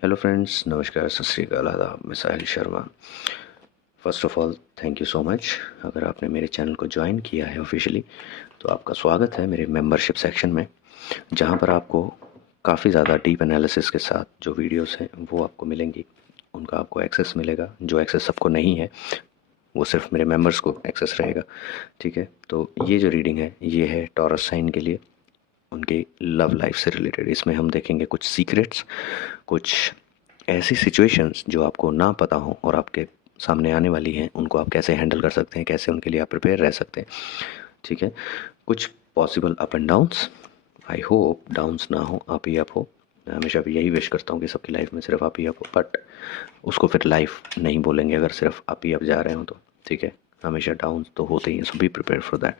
Hello friends, नमस्कार, सत श्री अकाल, आदाब। मैं Sahil Sharma. First of all thank you so much. अगर आपने मेरे चैनल को ज्वाइन किया है ऑफिशियली तो आपका स्वागत है मेरे मेंबरशिप सेक्शन में, जहां पर आपको काफ़ी ज़्यादा डीप एनालिसिस के साथ जो वीडियोस हैं वो आपको मिलेंगी। उनका आपको एक्सेस मिलेगा। जो एक्सेस सबको नहीं है वो सिर्फ मेरे मेंबर्स को एक्सेस रहेगा। ठीक है, तो ये जो रीडिंग है ये है टॉरस साइन के लिए, उनके लव लाइफ से रिलेटेड। इसमें हम देखेंगे कुछ सीक्रेट्स, कुछ ऐसी सिचुएशंस जो आपको ना पता हो और आपके सामने आने वाली हैं, उनको आप कैसे हैंडल कर सकते हैं, कैसे उनके लिए आप प्रिपेयर रह सकते हैं। ठीक है, कुछ possible up and downs. I hope downs ना हो, आप ही आप हो। मैं हमेशा भी यही विश करता हूँ कि सबकी लाइफ में सिर्फ आप ही आप हो, बट उसको फिर लाइफ नहीं बोलेंगे अगर सिर्फ आप ही आप जा रहे हो तो। ठीक है, हमेशा डाउन्स तो होते ही हैं, सो बी प्रिपेयर फॉर दैट।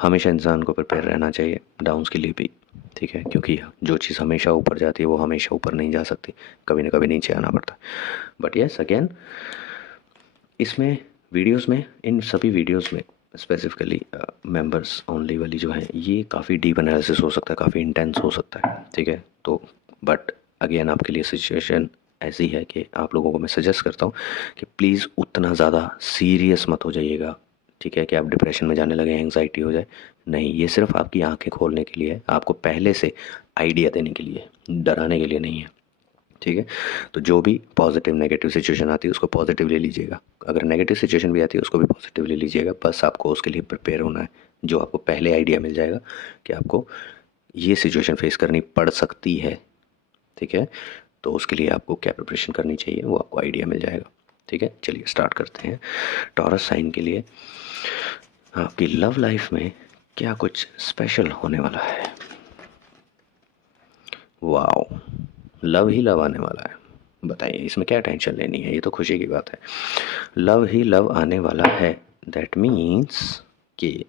हमेशा इंसान को प्रिपेयर रहना चाहिए डाउन्स के लिए भी। ठीक है, क्योंकि जो चीज़ हमेशा ऊपर जाती है वो हमेशा ऊपर नहीं जा सकती, कभी ना कभी नीचे आना पड़ता है। बट येस अगेन, इसमें वीडियोस में, इन सभी वीडियोस में स्पेसिफिकली मेंबर्स ओनली वाली जो है ये काफ़ी डीप एनालिसिस हो सकता है, काफ़ी इंटेंस हो सकता है। ठीक है, तो बट अगेन आपके लिए सिचुएशन ऐसी है कि आप लोगों को मैं सजेस्ट करता हूँ कि प्लीज़ उतना ज़्यादा सीरियस मत हो जाइएगा। ठीक है, कि आप डिप्रेशन में जाने लगे, एंग्जाइटी हो जाए। नहीं, ये सिर्फ आपकी आंखें खोलने के लिए है, आपको पहले से आइडिया देने के लिए, डराने के लिए नहीं है। ठीक है, तो जो भी पॉजिटिव नेगेटिव सिचुएशन आती है उसको पॉजिटिव ले लीजिएगा, अगर नेगेटिव सिचुएशन भी आती है उसको भी पॉजिटिव ले लीजिएगा। बस आपको उसके लिए प्रिपेयर होना है। जो आपको पहले आइडिया मिल जाएगा कि आपको ये सिचुएशन फेस करनी पड़ सकती है। ठीक है, तो उसके लिए आपको क्या प्रिपरेशन करनी चाहिए वो आपको आइडिया मिल जाएगा। ठीक है, चलिए स्टार्ट करते हैं। टॉरस साइन के लिए आपकी लव लाइफ में क्या कुछ स्पेशल होने वाला है। वाओ, लव ही लव आने वाला है। बताइए इसमें क्या टेंशन लेनी है, ये तो खुशी की बात है। लव ही लव आने वाला है, दैट मीन्स कि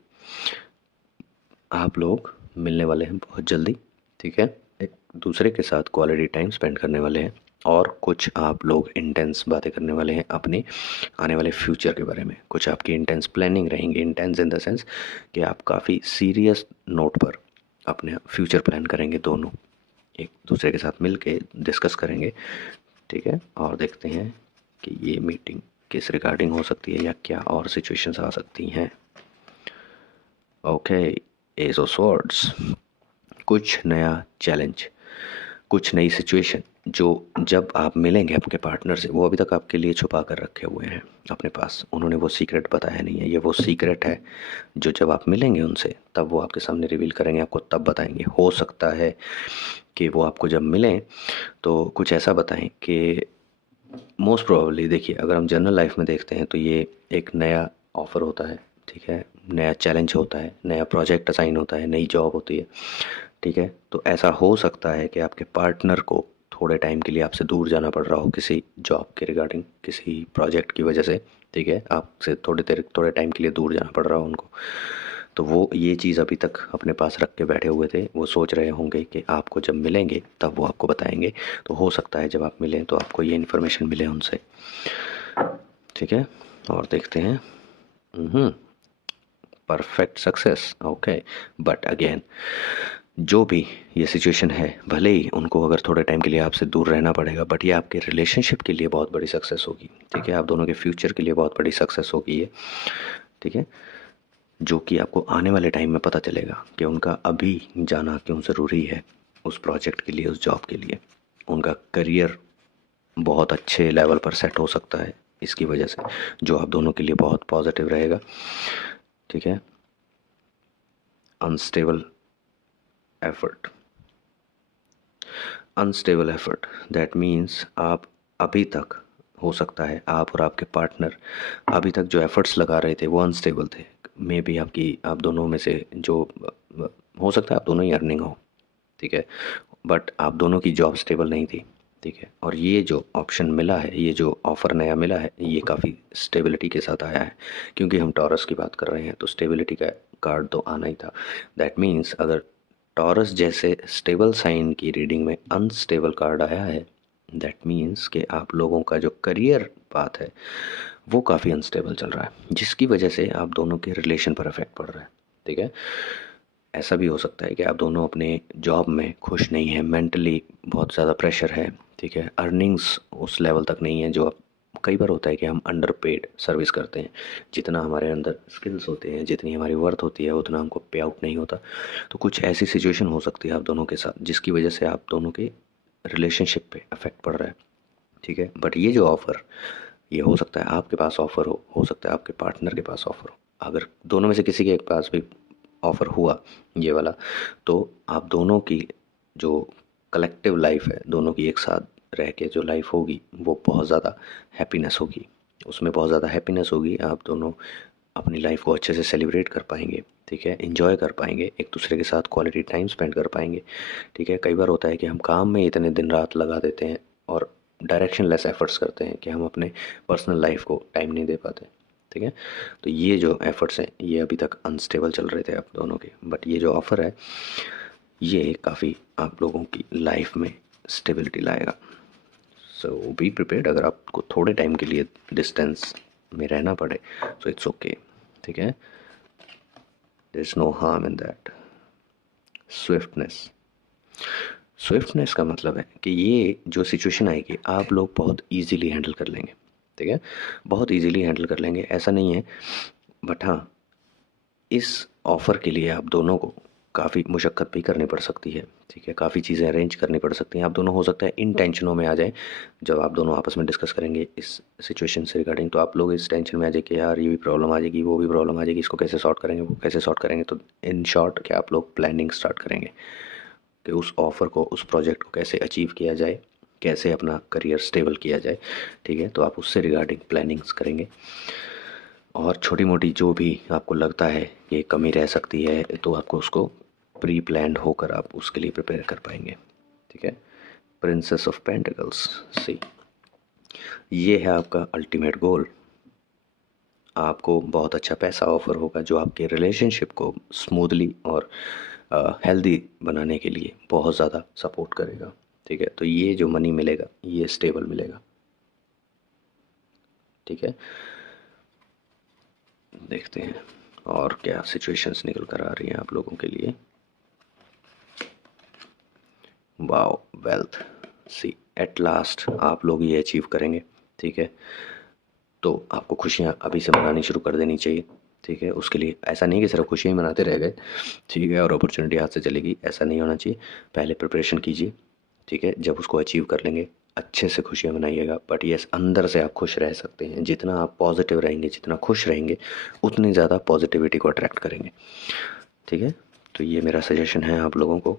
आप लोग मिलने वाले हैं बहुत जल्दी। ठीक है, एक दूसरे के साथ क्वालिटी टाइम स्पेंड करने वाले हैं, और कुछ आप लोग इंटेंस बातें करने वाले हैं अपने आने वाले फ्यूचर के बारे में। कुछ आपकी इंटेंस प्लानिंग रहेंगे, इंटेंस इन द सेंस कि आप काफ़ी सीरियस नोट पर अपने फ्यूचर प्लान करेंगे। दोनों एक दूसरे के साथ मिल के डिस्कस करेंगे। ठीक है, और देखते हैं कि ये मीटिंग किस रिगार्डिंग हो सकती है या क्या और सिचुएशंस आ सकती हैं। ओके, एस ऑफ स्वॉर्ड्स, कुछ नया चैलेंज, कुछ नई सिचुएशन जो जब आप मिलेंगे अपने पार्टनर से, वो अभी तक आपके लिए छुपा कर रखे हुए हैं अपने पास। उन्होंने वो सीक्रेट बताया नहीं है, ये वो सीक्रेट है जो जब आप मिलेंगे उनसे तब वो आपके सामने रिवील करेंगे, आपको तब बताएंगे। हो सकता है कि वो आपको जब मिलें तो कुछ ऐसा बताएं कि मोस्ट प्रोबेबली, देखिए अगर हम जनरल लाइफ में देखते हैं तो ये एक नया ऑफ़र होता है। ठीक है, नया चैलेंज होता है, नया प्रोजेक्ट असाइन होता है, नई जॉब होती है। ठीक है, तो ऐसा हो सकता है कि आपके पार्टनर को थोड़े टाइम के लिए आपसे दूर जाना पड़ रहा हो किसी जॉब के रिगार्डिंग, किसी प्रोजेक्ट की वजह से। ठीक है, आपसे थोड़े टाइम के लिए दूर जाना पड़ रहा हो उनको। तो वो ये चीज़ अभी तक अपने पास रख के बैठे हुए थे, वो सोच रहे होंगे कि आपको जब मिलेंगे तब वो आपको बताएंगे। तो हो सकता है जब आप मिलें तो आपको ये इन्फॉर्मेशन मिले उनसे। ठीक है, और देखते हैं। Perfect success, okay. But again, जो भी ये सिचुएशन है, भले ही उनको अगर थोड़े टाइम के लिए आपसे दूर रहना पड़ेगा, बट ये आपके रिलेशनशिप के लिए बहुत बड़ी सक्सेस होगी। ठीक है, आप दोनों के फ्यूचर के लिए बहुत बड़ी सक्सेस होगी ये। ठीक है, जो कि आपको आने वाले टाइम में पता चलेगा कि उनका अभी जाना क्यों ज़रूरी है उस प्रोजेक्ट के लिए, उस जॉब के लिए। उनका करियर बहुत अच्छे लेवल पर सेट हो सकता है इसकी वजह से, जो आप दोनों के लिए बहुत पॉजिटिव रहेगा। ठीक है, unstable effort, unstable effort that means आप अभी तक, हो सकता है आप और आपके पार्टनर अभी तक जो एफर्ट्स लगा रहे थे वो अनस्टेबल थे। मे बी आप दोनों में से जो, हो सकता है आप दोनों ही अर्निंग हो। ठीक है, बट आप दोनों की जॉब स्टेबल नहीं थी। ठीक है, और ये जो ऑप्शन मिला है, ये जो ऑफ़र नया मिला है, ये काफ़ी स्टेबिलिटी के साथ आया है। क्योंकि हम टॉरस की बात कर रहे हैं तो स्टेबिलिटी का कार्ड तो आना ही था। दैट मीन्स अगर टॉरस जैसे स्टेबल साइन की रीडिंग में अनस्टेबल कार्ड आया है, दैट मीन्स कि आप लोगों का जो करियर पाथ है वो काफ़ी अनस्टेबल चल रहा है, जिसकी वजह से आप दोनों के रिलेशन पर इफेक्ट पड़ रहा है। ठीक है, ऐसा भी हो सकता है कि आप दोनों अपने जॉब में खुश नहीं हैं, मेंटली बहुत ज़्यादा प्रेशर है। ठीक है। अर्निंग्स उस लेवल तक नहीं है जो आप, कई बार होता है कि हम अंडर पेड सर्विस करते हैं, जितना हमारे अंदर स्किल्स होते हैं, जितनी हमारी वर्थ होती है उतना हमको पे आउट नहीं होता। तो कुछ ऐसी सिचुएशन हो सकती है आप दोनों के साथ जिसकी वजह से आप दोनों के रिलेशनशिप पे अफेक्ट पड़ रहा है। ठीक है, बट ये जो ऑफ़र, ये हो सकता है आपके पास ऑफ़र हो सकता है आपके पार्टनर के पास ऑफ़र हो। अगर दोनों में से किसी के पास भी ऑफ़र हुआ ये वाला, तो आप दोनों की जो कलेक्टिव लाइफ है, दोनों की एक साथ रह के जो लाइफ होगी वो बहुत ज़्यादा हैप्पीनेस होगी, उसमें बहुत ज़्यादा हैप्पीनेस होगी। आप दोनों अपनी लाइफ को अच्छे से सेलिब्रेट कर पाएंगे। ठीक है, एंजॉय कर पाएंगे, एक दूसरे के साथ क्वालिटी टाइम स्पेंड कर पाएंगे। ठीक है, कई बार होता है कि हम काम में इतने दिन रात लगा देते हैं और डायरेक्शन लेस एफर्ट्स करते हैं कि हम अपने पर्सनल लाइफ को टाइम नहीं दे पाते। ठीक है, तो ये जो एफर्ट्स हैं ये अभी तक अनस्टेबल चल रहे थे आप दोनों के, बट ये जो ऑफ़र है ये काफ़ी आप लोगों की लाइफ में स्टेबिलिटी लाएगा। सो बी प्रिपेयर्ड, अगर आपको थोड़े टाइम के लिए डिस्टेंस में रहना पड़े सो इट्स ओके। ठीक है, there is no harm in that. Swiftness, swiftness का मतलब है कि ये जो सिचुएशन आएगी आप लोग बहुत इजीली हैंडल कर लेंगे। ठीक है, बहुत इजीली हैंडल कर लेंगे, ऐसा नहीं है। बट हाँ, इस ऑफ़र के लिए आप दोनों को काफ़ी मुशक्क़त भी करनी पड़ सकती है। ठीक है, काफ़ी चीज़ें अरेंज करनी पड़ सकती हैं। आप दोनों हो सकता है इन टेंशनों में आ जाए, जब आप दोनों आपस में डिस्कस करेंगे इस सिचुएशन से रिगार्डिंग, तो आप लोग इस टेंशन में आ जाए कि यार ये भी प्रॉब्लम आ जाएगी, वो भी प्रॉब्लम आ जाएगी, इसको कैसे सॉर्ट करेंगे, वो कैसे सॉर्ट करेंगे। तो इन शॉर्ट क्या आप लोग प्लानिंग स्टार्ट करेंगे कि उस ऑफ़र को, उस प्रोजेक्ट को कैसे अचीव किया जाए, कैसे अपना करियर स्टेबल किया जाए। ठीक है, तो आप उससे रिगार्डिंग प्लानिंग्स करेंगे। और छोटी मोटी जो भी आपको लगता है कि कमी रह सकती है तो आपको उसको प्री प्लान्ड होकर आप उसके लिए प्रिपेयर कर पाएंगे। ठीक है, प्रिंसेस ऑफ पेंटिकल्स, सी, ये है आपका अल्टीमेट गोल। आपको बहुत अच्छा पैसा ऑफर होगा जो आपके रिलेशनशिप को स्मूथली और हेल्दी बनाने के लिए बहुत ज़्यादा सपोर्ट करेगा। ठीक है, तो ये जो मनी मिलेगा ये स्टेबल मिलेगा। ठीक है, देखते हैं और क्या सिचुएशंस निकल कर आ रही हैं आप लोगों के लिए। Wow, wealth, see, at last आप लोग ये अचीव करेंगे। ठीक है, तो आपको खुशियाँ अभी से मनानी शुरू कर देनी चाहिए। ठीक है, उसके लिए ऐसा नहीं कि सिर्फ खुशियाँ ही मनाते रह गए, ठीक है, और अपॉर्चुनिटी हाथ से चलेगी, ऐसा नहीं होना चाहिए। पहले प्रिपरेशन कीजिए। ठीक है, जब उसको अचीव कर लेंगे अच्छे से खुशियाँ मनाइएगा। बट यस, अंदर से आप खुश रह सकते हैं। जितना आप पॉजिटिव रहेंगे, जितना खुश रहेंगे, उतनी ज़्यादा पॉजिटिविटी को अट्रैक्ट करेंगे। ठीक है, तो ये मेरा सजेशन है आप लोगों को,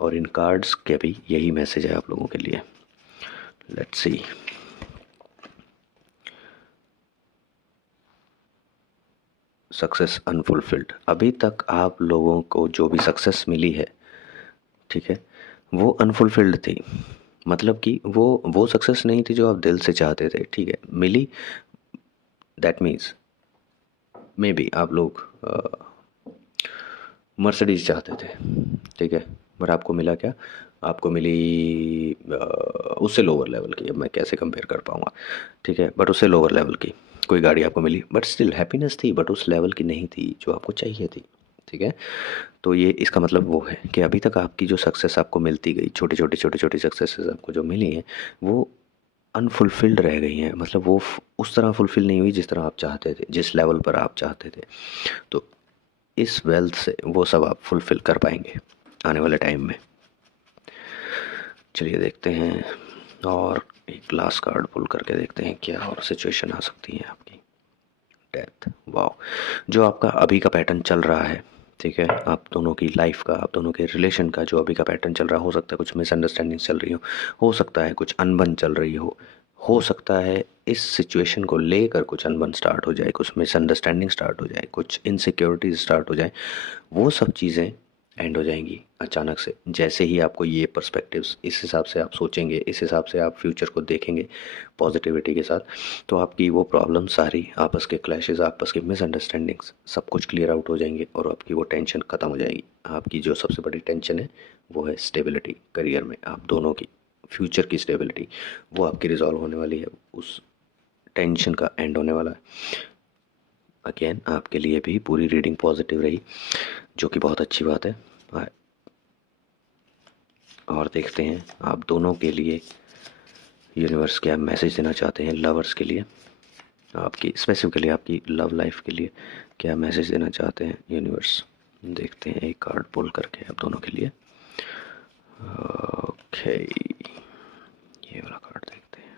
और इन कार्ड्स के भी यही मैसेज है आप लोगों के लिए। लेट्स सी, सक्सेस अनफुलफिल्ड, अभी तक आप लोगों को जो भी सक्सेस मिली है, ठीक है, वो अनफुलफिल्ड थी। मतलब कि वो सक्सेस नहीं थी जो आप दिल से चाहते थे। ठीक है, मिली, दैट मीन्स मे बी आप लोग मर्सिडीज चाहते थे। ठीक है, बट आपको मिला क्या, आपको मिली उससे लोअर लेवल की, अब मैं कैसे कंपेयर कर पाऊँगा। ठीक है, बट उससे लोअर लेवल की कोई गाड़ी आपको मिली, बट स्टिल हैप्पीनेस थी, बट उस लेवल की नहीं थी जो आपको चाहिए थी। ठीक है, तो ये इसका मतलब वो है कि अभी तक आपकी जो सक्सेस आपको मिलती गई, छोटी छोटी सक्सेसेस आपको जो मिली हैं, वो अनफुलफिल्ड रह गई हैं। मतलब वो उस तरह फुलफिल नहीं हुई जिस तरह आप चाहते थे, जिस लेवल पर आप चाहते थे। तो इस वेल्थ से वो सब आप फुलफ़िल कर पाएंगे आने वाले टाइम में। चलिए देखते हैं और एक लास्ट कार्ड पुल करके देखते हैं क्या और सिचुएशन आ सकती है आपकी। डेथ, वाओ, जो आपका अभी का पैटर्न चल रहा है, ठीक है, आप दोनों की लाइफ का, आप दोनों के रिलेशन का जो अभी का पैटर्न चल रहा हो सकता है कुछ मिसअंडरस्टैंडिंग चल रही हो सकता है कुछ अनबन चल रही हो सकता है इस सिचुएशन को लेकर कुछ अनबन स्टार्ट हो जाए, कुछ मिसअंडरस्टैंडिंग स्टार्ट हो जाए, कुछ इनसिक्योरिटीज स्टार्ट हो जाए। वो सब चीज़ें एंड हो जाएंगी अचानक से, जैसे ही आपको ये पर्सपेक्टिव्स, इस हिसाब से आप सोचेंगे, इस हिसाब से आप फ्यूचर को देखेंगे पॉजिटिविटी के साथ, तो आपकी वो प्रॉब्लम सारी, आपस के क्लैशेस, आपस के मिसअंडरस्टैंडिंग्स, सब कुछ क्लियर आउट हो जाएंगे और आपकी वो टेंशन ख़त्म हो जाएगी। आपकी जो सबसे बड़ी टेंशन है वो है स्टेबिलिटी करियर में, आप दोनों की फ्यूचर की स्टेबिलिटी, वो आपकी रिजॉल्व होने वाली है, उस टेंशन का एंड होने वाला है। अगेन आपके लिए भी पूरी रीडिंग पॉजिटिव रही, जो कि बहुत अच्छी बात है। और देखते हैं आप दोनों के लिए यूनिवर्स क्या मैसेज देना चाहते हैं लवर्स के लिए, आपकी स्पेसिफिकली आपकी लव लाइफ के लिए क्या मैसेज देना चाहते हैं यूनिवर्स। देखते हैं एक कार्ड पुल करके आप दोनों के लिए। ओके, ये वाला कार्ड देखते हैं।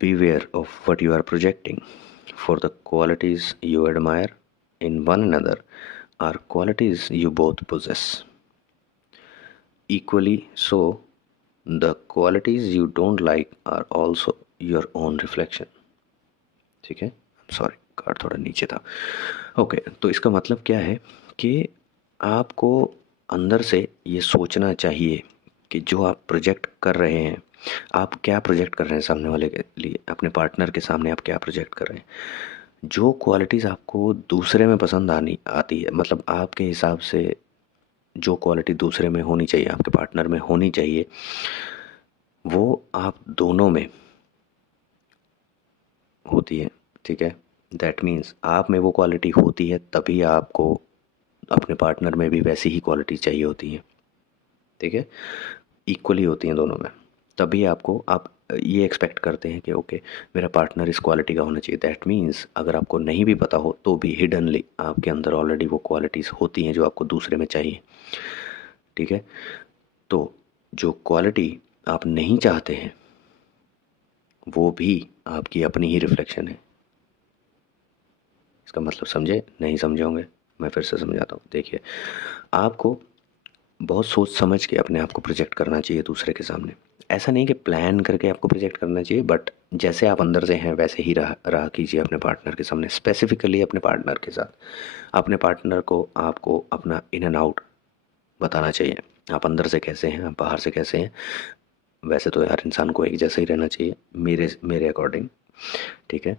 Beware of what you are projecting, for the qualities you admire in one another are qualities you both possess. Equally so, the qualities you don't like are also your own reflection. ठीक है, sorry card थोड़ा नीचे था। Okay, तो इसका मतलब क्या है कि आपको अंदर से ये सोचना चाहिए कि जो आप प्रोजेक्ट कर रहे हैं, आप क्या प्रोजेक्ट कर रहे हैं सामने वाले के लिए, अपने पार्टनर के सामने आप क्या प्रोजेक्ट कर रहे हैं। जो क्वालिटीज़ आपको दूसरे में पसंद आनी आती है, मतलब आपके हिसाब से जो क्वालिटी दूसरे में होनी चाहिए, आपके पार्टनर में होनी चाहिए, वो आप दोनों में होती है। ठीक है, दैट मीन्स आप में वो क्वालिटी होती है, तभी आपको अपने पार्टनर में भी वैसी ही क्वालिटी चाहिए होती है। ठीक है, इक्वली होती हैं दोनों में, तभी आपको आप ये एक्सपेक्ट करते हैं कि ओके मेरा पार्टनर इस क्वालिटी का होना चाहिए। दैट मीन्स अगर आपको नहीं भी पता हो तो भी हिडनली आपके अंदर ऑलरेडी वो क्वालिटीज़ होती हैं जो आपको दूसरे में चाहिए। ठीक है, तो जो क्वालिटी आप नहीं चाहते हैं वो भी आपकी अपनी ही रिफ्लेक्शन है। इसका मतलब समझे? नहीं समझे होंगे, मैं फिर से समझाता हूँ। देखिए, आपको बहुत सोच समझ के अपने आप को प्रोजेक्ट करना चाहिए दूसरे के सामने। ऐसा नहीं कि प्लान करके आपको प्रोजेक्ट करना चाहिए, बट जैसे आप अंदर से हैं वैसे ही रहा रहा कीजिए अपने पार्टनर के सामने, स्पेसिफिकली अपने पार्टनर के साथ। अपने पार्टनर को आपको अपना इन एंड आउट बताना चाहिए, आप अंदर से कैसे हैं, आप बाहर से कैसे हैं। वैसे तो हर इंसान को एक जैसा ही रहना चाहिए मेरे मेरे अकॉर्डिंग। ठीक है,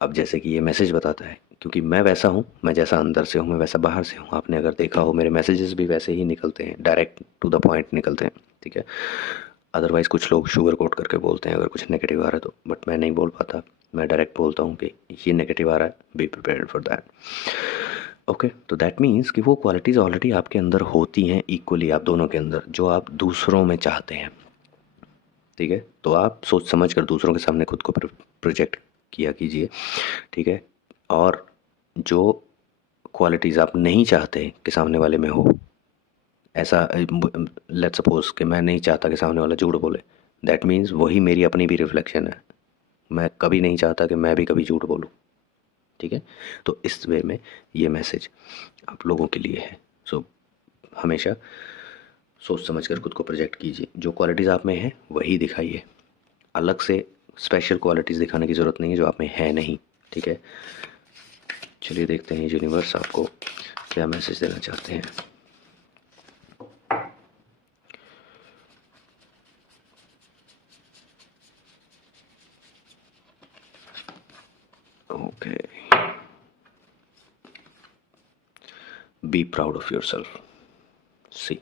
अब जैसे कि ये मैसेज बताता है, क्योंकि मैं वैसा हूँ, मैं जैसा अंदर से हूँ मैं वैसा बाहर से हूँ। आपने अगर देखा हो मेरे मैसेजेस भी वैसे ही निकलते हैं, डायरेक्ट टू द पॉइंट निकलते हैं। ठीक है, अदरवाइज़ कुछ लोग शुगर कोट करके बोलते हैं अगर कुछ नेगेटिव आ रहा है तो, बट मैं नहीं बोल पाता, मैं डायरेक्ट बोलता हूँ कि ये नेगेटिव आ रहा है, be prepared for that. Okay, तो दैट मीन्स कि वो क्वालिटीज़ ऑलरेडी आपके अंदर होती हैं इक्वली, आप दोनों के अंदर, जो आप दूसरों में चाहते हैं। ठीक है, तो आप सोच समझ कर दूसरों के सामने खुद को प्रोजेक्ट किया कीजिए। ठीक है, और जो क्वालिटीज़ आप नहीं चाहते कि सामने वाले में हो, ऐसा लेट्स सपोज कि मैं नहीं चाहता कि सामने वाला झूठ बोले, दैट मीन्स वही मेरी अपनी भी रिफ्लेक्शन है। मैं कभी नहीं चाहता कि मैं भी कभी झूठ बोलूँ। ठीक है, तो इस वे में ये मैसेज आप लोगों के लिए है। सो हमेशा सोच समझ कर खुद को प्रोजेक्ट कीजिए, जो क्वालिटीज़ आप में हैं वही दिखाइए, अलग से स्पेशल क्वालिटीज़ दिखाने की ज़रूरत नहीं है जो आप में है नहीं। ठीक है, चलिए देखते हैं यूनिवर्स आपको क्या मैसेज देना चाहते हैं। Okay, be proud of yourself. See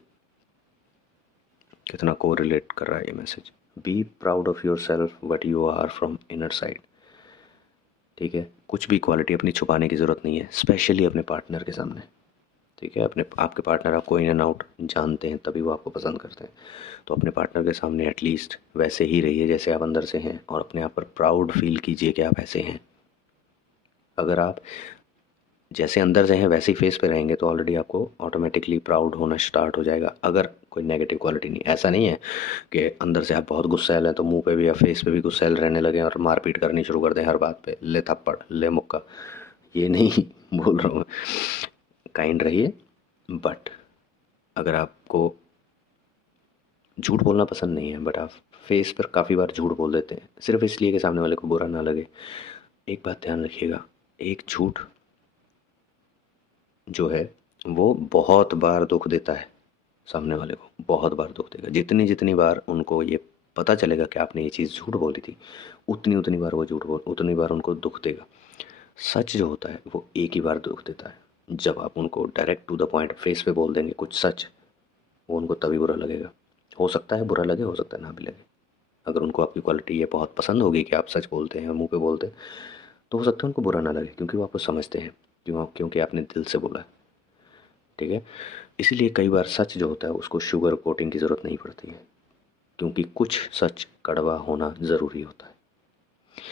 कितना को रिलेट कर रहा है ये message. Be proud of yourself what you are from inner side. ठीक है, कुछ भी क्वालिटी अपनी छुपाने की ज़रूरत नहीं है, स्पेशली अपने पार्टनर के सामने। ठीक है, अपने आपके पार्टनर आपको इन एंड आउट जानते हैं तभी वो आपको पसंद करते हैं, तो अपने पार्टनर के सामने एटलीस्ट वैसे ही रहिए जैसे आप अंदर से हैं, और अपने आप पर प्राउड फील कीजिए कि आप ऐसे हैं। अगर आप जैसे अंदर से हैं वैसे ही फेस पे रहेंगे तो ऑलरेडी आपको ऑटोमेटिकली प्राउड होना स्टार्ट हो जाएगा। अगर कोई नेगेटिव क्वालिटी नहीं, ऐसा नहीं है कि अंदर से आप बहुत गुस्सैल हैं तो मुंह पे भी या फेस पे भी गुस्सैल रहने लगे और मारपीट करनी शुरू कर दें हर बात पे, ले थप्पड़ ले मुक्का, ये नहीं बोल रहा हूँ मैं। काइंड रहिए, बट अगर आपको झूठ बोलना पसंद नहीं है बट आप फेस पर काफ़ी बार झूठ बोल देते हैं सिर्फ इसलिए कि सामने वाले को बुरा ना लगे, एक बात ध्यान रखिएगा, एक झूठ जो है वो बहुत बार दुख देता है सामने वाले को, बहुत बार दुख देगा। जितनी जितनी बार उनको ये पता चलेगा कि आपने ये चीज़ झूठ बोली थी, उतनी उतनी बार वो उतनी बार उनको दुख देगा। सच जो होता है वो एक ही बार दुख देता है। जब आप उनको direct to the point face पे बोल देंगे कुछ सच, वो उनको तभी बुरा लगेगा। हो सकता है बुरा लगे, हो सकता है ना भी लगे। अगर उनको आपकी क्वालिटी ये बहुत पसंद होगी कि आप सच बोलते हैं, मुंह पे बोलते हैं, तो हो सकता है उनको बुरा ना लगे, क्योंकि वो आपको समझते हैं, क्योंकि आपने दिल से बोला है। ठीक है, इसीलिए कई बार सच जो होता है उसको शुगर कोटिंग की ज़रूरत नहीं पड़ती है। क्योंकि कुछ सच कड़वा होना ज़रूरी होता है।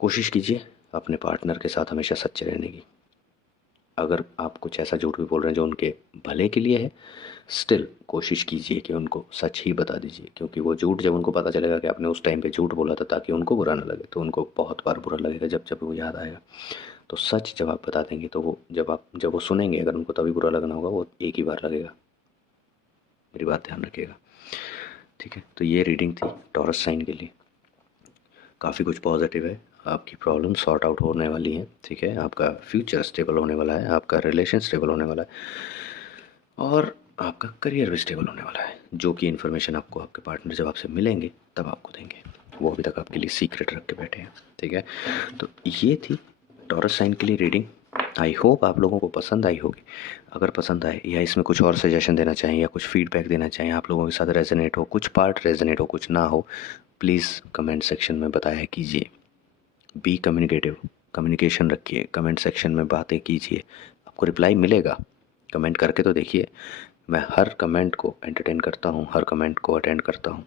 कोशिश कीजिए अपने पार्टनर के साथ हमेशा सच्चे रहने की। अगर आप कुछ ऐसा झूठ भी बोल रहे हैं जो उनके भले के लिए है, स्टिल कोशिश कीजिए कि उनको सच ही बता दीजिए, क्योंकि वो झूठ जब उनको पता चलेगा कि आपने उस टाइम पे झूठ बोला था ताकि उनको बुरा ना लगे, तो उनको बहुत बार बुरा लगेगा जब जब वो याद आएगा। तो सच जब आप बता देंगे तो वो जब वो सुनेंगे, अगर उनको तभी बुरा लगना होगा, वो एक ही बार लगेगा। मेरी बात ध्यान रखिएगा, ठीक है। तो ये रीडिंग थी टॉरस साइन के लिए। काफ़ी कुछ पॉजिटिव है, आपकी प्रॉब्लम सॉर्ट आउट होने वाली हैं, ठीक है। आपका फ्यूचर स्टेबल होने वाला है, आपका रिलेशन स्टेबल होने वाला है, और आपका करियर भी स्टेबल होने वाला है। जो कि इन्फॉर्मेशन आपको आपके पार्टनर जब आपसे मिलेंगे तब आपको देंगे, वो अभी तक आपके लिए सीक्रेट रख के बैठे हैं, ठीक है। तो ये थी टॉरस साइन के लिए रीडिंग। आई होप आप लोगों को पसंद आई होगी। अगर पसंद आए या इसमें कुछ और सजेशन देना चाहें या कुछ फीडबैक देना चाहें, आप लोगों के साथ रेजोनेट हो, कुछ पार्ट रेजोनेट हो, कुछ ना हो, प्लीज़ कमेंट सेक्शन में बताया कीजिए। बी कम्युनिकेटिव, कम्युनिकेशन रखिए, कमेंट सेक्शन में बातें कीजिए, आपको रिप्लाई मिलेगा। कमेंट करके तो देखिए, मैं हर कमेंट को एंटरटेन करता हूँ, हर कमेंट को अटेंड करता हूँ,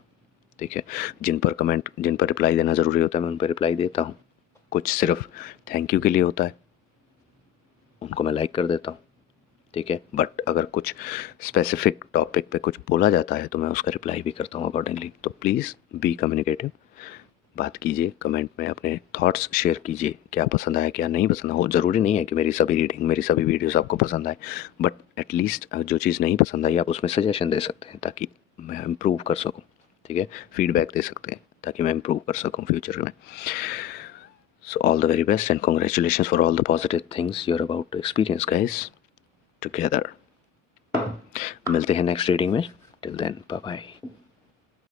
ठीक है। जिन पर रिप्लाई देना ज़रूरी होता है मैं उन पर रिप्लाई देता हूँ। कुछ सिर्फ थैंक यू के लिए होता है, उनको मैं लाइक कर देता हूँ, ठीक है। बट अगर कुछ स्पेसिफिक टॉपिक पे कुछ बोला जाता है तो मैं उसका रिप्लाई भी करता हूँ अकॉर्डिंगली। तो प्लीज़ बी कम्युनिकेटिव, बात कीजिए, कमेंट में अपने थॉट्स शेयर कीजिए, क्या पसंद आया क्या नहीं पसंद हो। ज़रूरी नहीं है कि मेरी सभी रीडिंग, मेरी सभी वीडियोस आपको पसंद आए, बट एटलीस्ट जो चीज़ नहीं पसंद आई आप उसमें सजेशन दे सकते हैं ताकि मैं इम्प्रूव कर सकूँ, ठीक है। फीडबैक दे सकते हैं ताकि मैं इम्प्रूव कर सकूँ फ्यूचर में। So all the very best and congratulation for all the positive things you are about to experience guys together. मिलते हैं नेक्स्ट रीडिंग में, टिल देन बाय बाय।